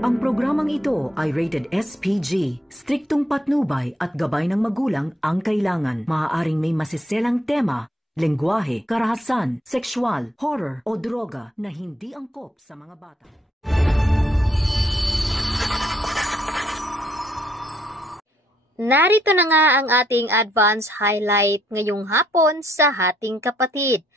Ang programang ito ay rated SPG. Striktong patnubay at gabay ng magulang ang kailangan. Maaaring may masiselang tema, lengguwahe, karahasan, sexual, horror o droga na hindi angkop sa mga bata. Narito na nga ang ating advance highlight ngayong hapon sa ating kapatid.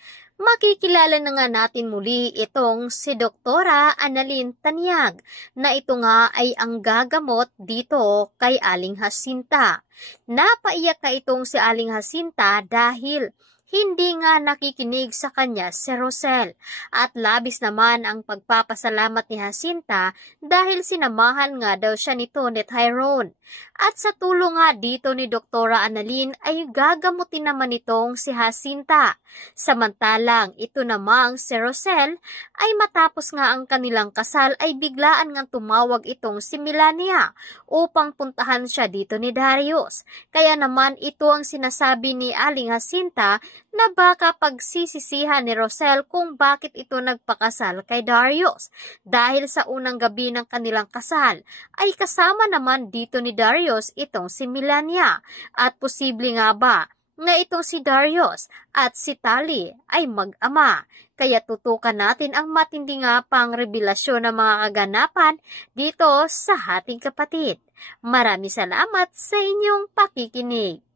Makikilala na nga natin muli itong si Doktora Annalyn Tanyag na ito nga ay ang gagamot dito kay Aling Jacinta. Napaiyak na itong si Aling Jacinta dahil hindi nga nakikinig sa kanya si Rosel at labis naman ang pagpapasalamat ni Jacinta dahil sinamahan nga daw siya nito ni Tyrone. At sa tulong nga dito ni Doktora Annalyn ay gagamutin naman itong si Jacinta. Samantalang ito namang si Rosel ay matapos nga ang kanilang kasal ay biglaan nga tumawag itong si Melania upang puntahan siya dito ni Darius. Kaya naman ito ang sinasabi ni Aling Jacinta na baka pagsisisihan ni Rosel kung bakit ito nagpakasal kay Darius. Dahil sa unang gabi ng kanilang kasal ay kasama naman dito ni Darius itong si Melania. At posible nga ba na itong si Darius at si Tali ay mag-ama? Kaya tutukan natin ang matindi nga pang revelasyon ng mga kaganapan dito sa ating kapatid. Maraming salamat sa inyong pakikinig.